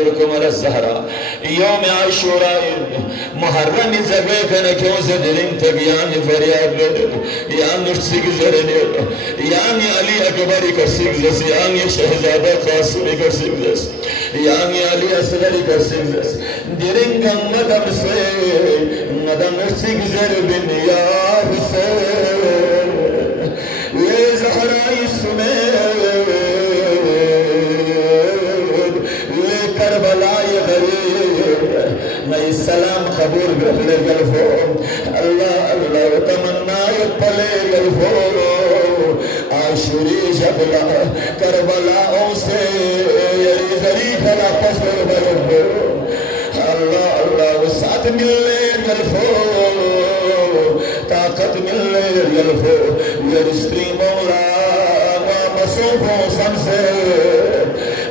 اجرکم علی الزہرا یوم عاشوراء محرم زبے کنا کیوں سے دلیں تک یعنی فریاد یعنی سگزرنی یعنی علی اکبری کر سگزس یعنی شہزادہ قاسمی کر سگزس یعنی علی اصغری کر سگزس دلیں گم مدم سے مدم سگزر بن یا حسین یہ زہرائی سمید یہ کربلائی غریب نئی سلام قبول کرنے گلفو اللہ اللہ تمنائی پلے گلفو عاشوری شبلا کربلاؤں سے یہ ذریف اللہ پسر گلفو اللہ اللہ وسعت ملنے گلفو طاقت ملنے گلفو یرستری مولا وامسوفوں سمسے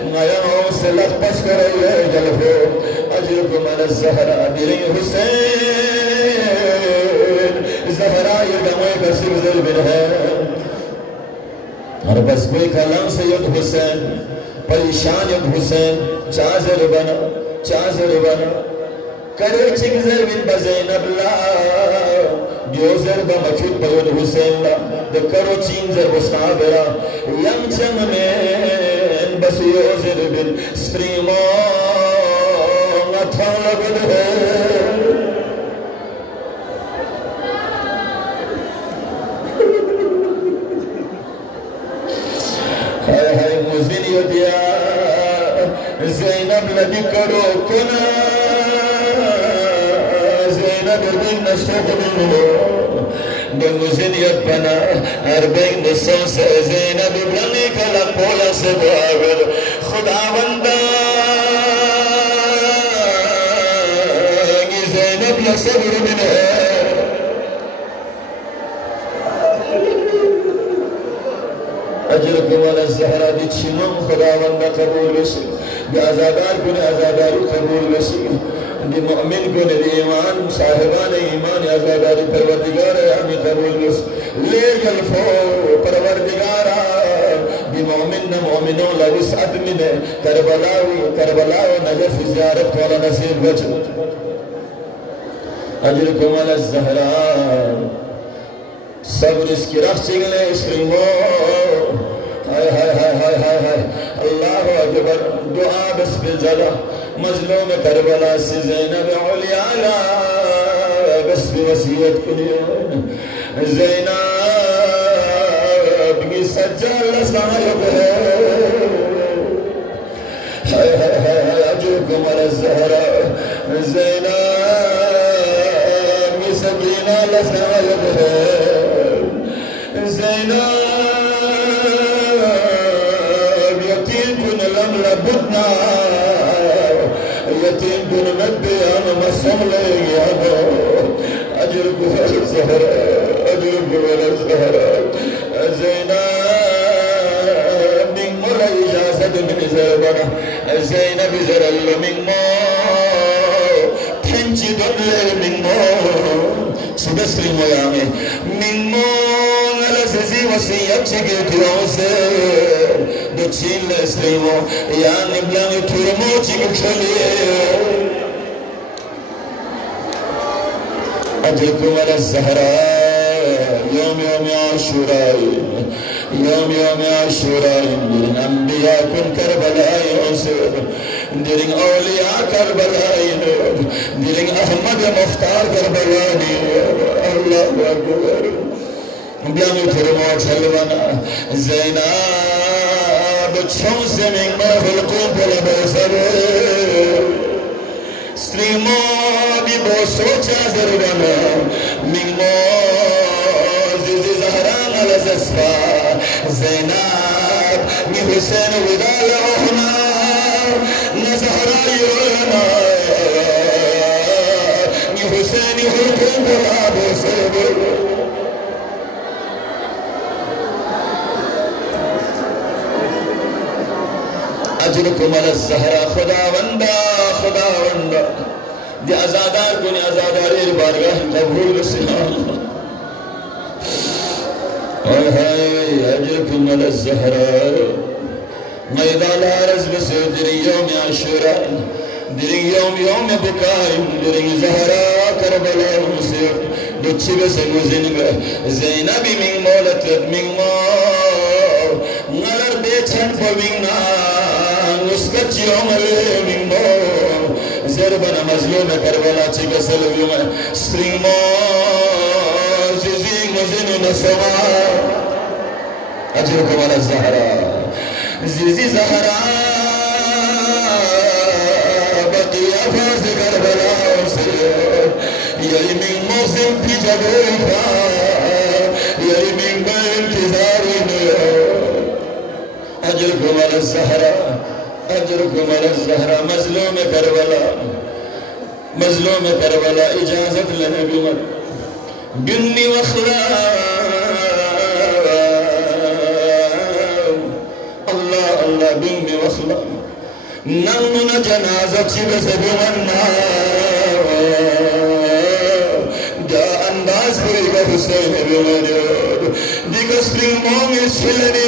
نیاؤں سے لخپس کرے گلفو اجرکم علی الزہرا دلیں حسین زہرا یہ دموئے کا سبزل بن ہے اور بس کوئی کلام سے ید حسین پریشان ید حسین چازر بنا کرے چنگزر بن بزینب لا دیوزر بمکید بیود حسین لا دکرو چنگزر بسنابرا یم چممین بس یوزر بن ستریمان اتھالا بدھے ہائے موزن یدیا زینب لدی کرو کنا زینب بن نشتف منو بموزن ید بنا اربین نسان سے زینب بلنی کلا پولا سے بآگر خدا بندہ زینب لصبر من ہے اجرکم علی الزہرا دی چھنم خداوندہ قبول بشی دی ازادار کنے ازاداری قبول بشی دی مؤمن کنے دی ایمان صاحبان ایمان ازاداری پروردگار ہمیں قبول بشی لے گلفو پروردگارا دی مؤمن مؤمنوں لوسعت من کربلاو نجف زیارت والا نصیب بچ اجرکم علی الزہرا صبر اس کی رخ چگلے اسلیمو ہائے ہائے ہائے ہائے ہائے ہائے اللہ اکبر دعا بسم الجلہ مظلوم کربلا سے زینب علیالا بسم وسیعت کنیون زینب کی سجال صاحب ہے ہائے ہائے ہائے اجرکم علی الزہرا زینب کی سجینہ لصاحب ہے زینب یتیم کن لم لبتنا یتیم کن نبیان مسم لے گیا اجرکم علی الزہرا اجرکم علی الزہرا زینب من مولا اجازت من زربنا زینب زرل من مو تنجی دلے من مو سبسری مویامی من مو عزیزی وسیعت چگی دیوں سے دو چین لسلیمو یا نبلانی تورمو چگی کھلیے اجرکم علی الزہرا یوم عاشورائی یوم عاشورائی درن انبیاء کن کربلائی عصر درن اولیاء کربلائی درن احمد مختار کربلائی اللہ اکبر بلانو ترمو چلوانا زینب چھو سے من محلقوں پر بوسر ستریمو بی بوسو چازر بنا من موزز زہران لزسفا زینب می حسین ودال احنا نزہرائی علماء می حسینی حلقوں پر بوسر اجرکم علی الزہرا خداوندہ دی ازادار کنی ازاداری بارگاہ قبول بسیار اجرکم علی الزہرا ما يدال عرز بسير دري يوم عاشوراء دري يوم بكاء دري زهراء كربلاء مسير دوتشي بسنو زينبي من مولت من مول نار بيتن فمنا نسكت يوم من مول زربنا مظلوم كربلاء تيغسل يوم سپرینگ مول زيزي مزنو نسوا أجركم على الزهراء زيزي زهراء بقي فاز كربلاء سير يلي من موسم في جبوكا يلي من بين كزارين أجركم على الزهراء أجركم على الزهراء مظلوم كربلاء إجازة لنا بني الله بني وخلام نمنا جنازة بسبنا جاء الناس بريك حسين بمنير ديك سپرینگ مول شلنير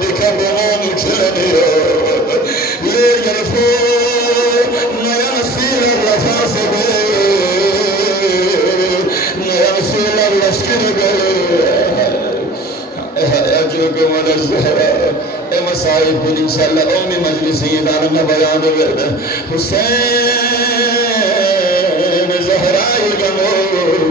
ديك بمول شلنير ليك الفور نياسير الرفاصب نياسير الرشكر أجركم على الزهراء اما صاحب کو انشاءاللہ اومی مجلس سیدانا بیان ورد حسین زہرائی گمور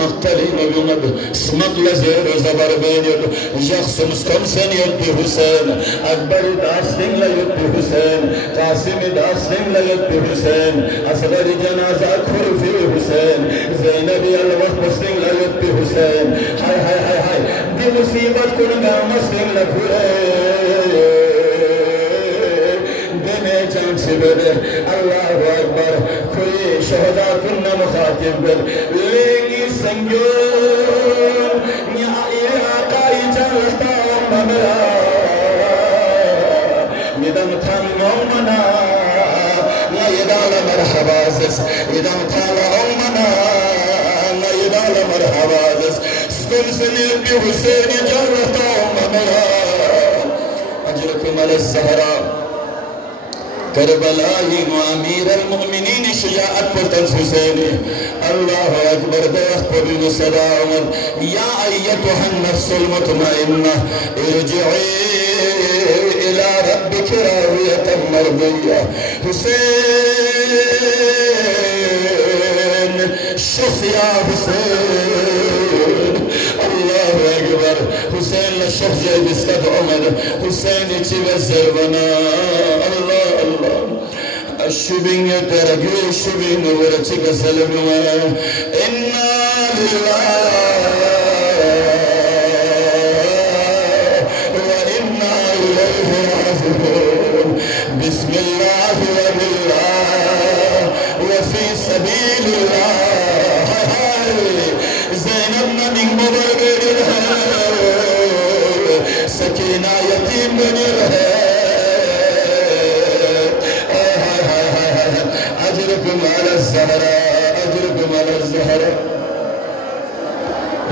مقتلی مبیمد سمق لزیر زبر بینید شخص مسکمسن یدی حسین اکبر داشتنگ لیدی حسین قاسم داشتنگ لیدی حسین اصغر جنازہ کھرفی حسین زینبی الوقت مسلم لیدی حسین ہائی ہائی ہائی ہائی دی مصیبت کنگا مسلم لکھرے جان سبر اللہ اکبر کوئی شہداء کننا مخاطب گر لینگی سنگون نیائی آقائی جانتا ممرا میدم تھان مومنا نا یدال مرحبا زس میدم تھان مومنا نا یدال مرحبا زس سکن سنیر بی حسین جانتا ممرا اجرکم علی الزہراء کربلائی وامیر المؤمنین شجاعت پر تنس حسین اللہ اکبر دیخ پر نصدا عمر یا ایتها النفس المطمئنہ ارجعی الى ربک راویتا مرضیہ حسین شخص یا حسین اللہ اکبر حسین لشخص جائد اسکت عمر حسین چی بزربنا اللہ الشبين يترقي الشبين ورتك سلم إنا لله وإنا إليه راجعون بسم الله وبالله وفي سبيل الله زينبنا من مبرر سكينة يتيم بني أجركم على الزهراء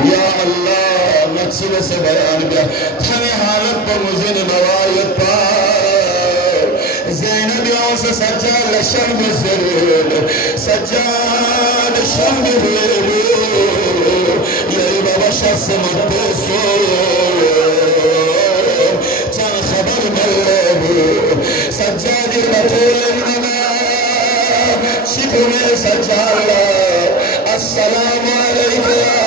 یا اللہ مقصد سے بیان کیا تھمی حالت پر مزین نوایت پار زینب یاؤں سجاد شم بزرد سجاد شم بزرد یہی بابا شخص مدسو چند خبر ملو سجاد بطول انا شکر سجاد السلام علیکم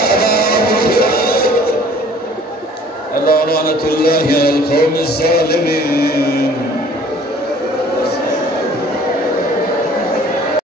لعنة الله على القوم الظالمين